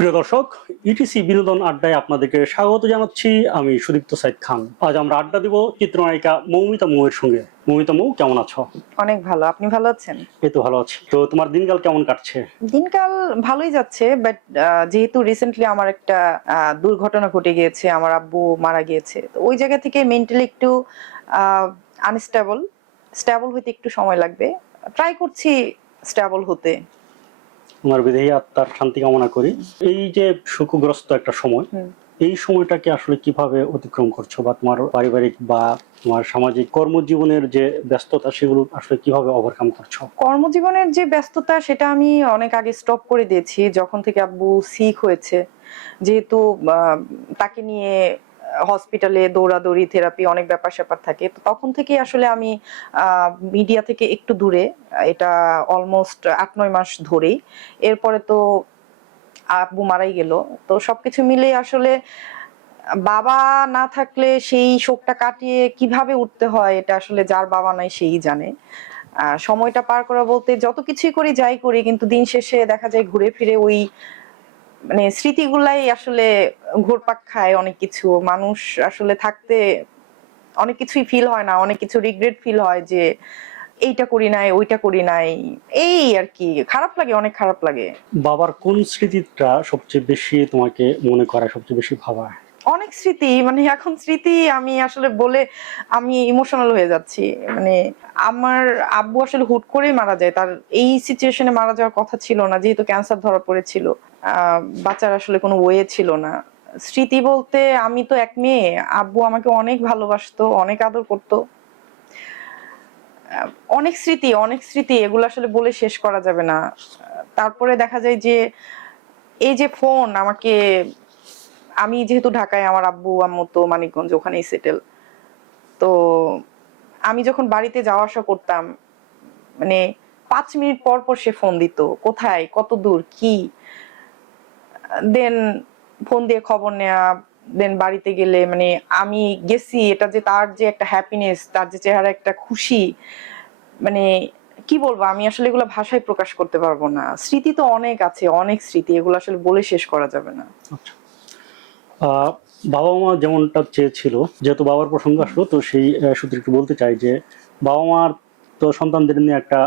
প্রিয় দর্শক, ইটিসি বিনোদন আড্ডায় আপনাদেরকে স্বাগত জানাচ্ছি। আমি সুদীপ্ত সাইদ খান। আজ আমরা আড্ডা দিব চিত্রনায়িকা মৌমিতা মৌয়ের সঙ্গে। মৌমিতা মৌ, কেমন আছো? অনেক ভালো। আপনি ভালো আছেন? এই তো ভালো আছি। তো তোমার দিনকাল কেমন কাটছে? দিনকাল ভালোই যাচ্ছে, বাট যেহেতু রিসেন্টলি আমার একটা দুর্ঘটনা ঘটে গিয়েছে, আমার আব্বু মারা গিয়েছে, তো ওই জায়গা থেকে মেন্টালি একটু আনস্টেবল। স্টেবল হতে একটু সময় লাগবে। ট্রাই করছি স্টেবল হতে। তোমার বিদেহী আত্মার শান্তি কামনা করি। এই যে শোকগ্রস্ত একটা সময়, এই সময়টাকে আসলে কিভাবে অতিক্রম করছো, বা তোমার পারিবারিক বা তোমার সামাজিক কর্মজীবনের যে ব্যস্ততা সেগুলো আসলে কিভাবে ওভারকাম করছো? কর্মজীবনের যে ব্যস্ততা সেটা আমি অনেক আগে স্টপ করে দিয়েছি, যখন থেকে আব্বু সিক হয়েছে। যেহেতু তাকে নিয়ে হসপিটালে দৌড়াদৌড়ি, থেরাপি, অনেক ব্যাপার স্যাপার থাকে, তো তখন থেকেই আসলে আমি মিডিয়া থেকে একটু দূরে। এটা অলমোস্ট ৮-৯ মাস ধরেই। এরপরে তো আব্বু মারাই গেল। তো সবকিছু মিলেই আসলে বাবা না থাকলে সেই শোকটা কাটিয়ে কিভাবে উঠতে হয়, এটা আসলে যার বাবা নাই সেই জানে। সময়টা পার করা বলতে যত কিছুই করি, যাই করি, কিন্তু দিন শেষে দেখা যায় ঘুরে ফিরে ওই মানে স্মৃতিগুলাই আসলে ঘুরপাক খায়। অনেক কিছু মানুষ আসলে থাকতে অনেক কিছুই ফিল হয় না, অনেক কিছু রিগ্রেট ফিল হয় যে এইটা করি নাই, ওইটা করি নাই। এই আর কি, খারাপ লাগে, অনেক খারাপ লাগে। বাবার কোন স্মৃতিটা সবচেয়ে বেশি তোমাকে মনে করায়, সবচেয়ে বেশি ভাবায়? অনেক স্মৃতি, মানে এখন স্মৃতি আমি আসলে বলে আমি ইমোশনাল হয়ে যাচ্ছি। মানে আমার আব্বু আসলে হুট করেই মারা যায়। তার এই সিচুয়েশনে মারা যাওয়ার কথা ছিল না, যেহেতু ক্যান্সার ধরা পড়েছিল। বাচ্চার আসলে কোনো ওয়ে ছিল না। স্মৃতি বলতে আমি তো এক মেয়ে, আব্বু আমাকে অনেক ভালোবাসতো, অনেক আদর করতো। অনেক স্মৃতি, অনেক স্মৃতি, এগুলো আসলে বলে শেষ করা যাবে না। তারপরে দেখা যায় যে এই যে ফোন আমাকে, আমি যেহেতু ঢাকায়, আমার আব্বু আম্মু তো মানিকগঞ্জ, ওখানেই সেটেল। তো আমি যখন বাড়িতে যাওয়া আসা করতাম, মানে ৫ মিনিট পর পর সে ফোন দিত, কোথায়, কত দূর, কি। দেন ফোন দিয়ে খবর নেয়া, দেন বাড়িতে গেলে মানে আমি গেছি, এটা যে তার যে একটা হ্যাপিনেস, তার যে চেহারা একটা খুশি, মানে কি বলবো, আমি আসলে এগুলো ভাষায় প্রকাশ করতে পারবো না। স্মৃতি তো অনেক আছে, অনেক স্মৃতি, এগুলো আসলে বলে শেষ করা যাবে না। আচ্ছা, বাবা মা যেমনটা চেয়েছিল, যেহেতু বাবার প্রসঙ্গ আসলো, তো সেই সূত্রে একটু বলতে চাই যে বাবা মার তো সন্তানদের নিয়ে একটা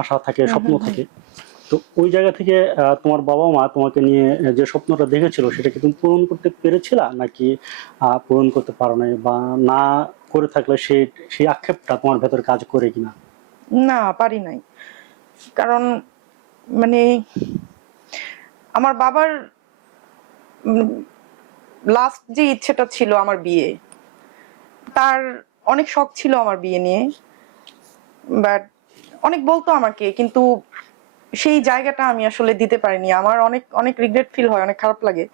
আশা থাকে, স্বপ্ন থাকে। তো ওই জায়গা থেকে তোমার বাবা মা তোমাকে নিয়ে যে স্বপ্নটা দেখেছিল সেটা কি তুমি পূরণ করতে পেরেছিলা, নাকি পূরণ করতে পারো নাই, বা না করে থাকলে সেই সেই আক্ষেপটা তোমার ভেতর কাজ করে কিনা? না, পারি নাই। কারণ মানে আমার বাবার লাস্ট যে ইচ্ছেটা ছিল আমার বিয়ে, তার অনেক শখ ছিল আমার বিয়ে নিয়ে, বাট অনেক বলতো আমাকে, কিন্তু সেই জায়গাটা আমি আসলে দিতে পারিনি। আমার অনেক অনেক রিগ্রেট ফিল হয়, অনেক খারাপ লাগে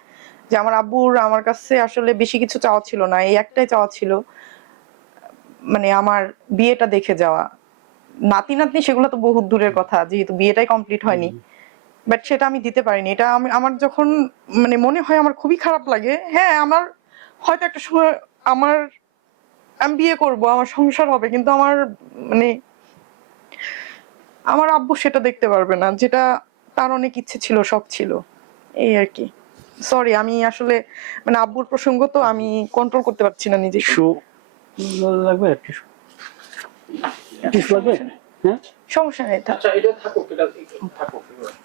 যে আমার আব্বুর আমার কাছে আসলে বেশি কিছু চাওয়া ছিল না, এই একটাই চাওয়া ছিল, মানে আমার বিয়েটা দেখে যাওয়া। নাতি নাতনি সেগুলো তো বহুত দূরের কথা, যেহেতু বিয়েটাই কমপ্লিট হয়নি। বাট সেটা আমি দিতে পারিনি। এটা আমি, আমার যখন মানে মনে হয় আমার খুবই খারাপ লাগে। হ্যাঁ, আমার হয়তো একটা সময় আমার আমি বিয়ে করব, আমার সংসার হবে, কিন্তু আমার মানে আমার আব্বু সেটা দেখতে পারবে না, যেটা তার অনেক ইচ্ছে ছিল, শখ ছিল। এই আর কি। সরি, আমি আসলে মানে আব্বুর প্রসঙ্গ তো আমি কন্ট্রোল করতে পারছি না নিজেকে। টিস্যু লাগবে? টিস্যু, টিস্যু লাগবে? হ্যাঁ, সমস্যা নেই, আচ্ছা, এটা থাকুক, এটা থাকুক।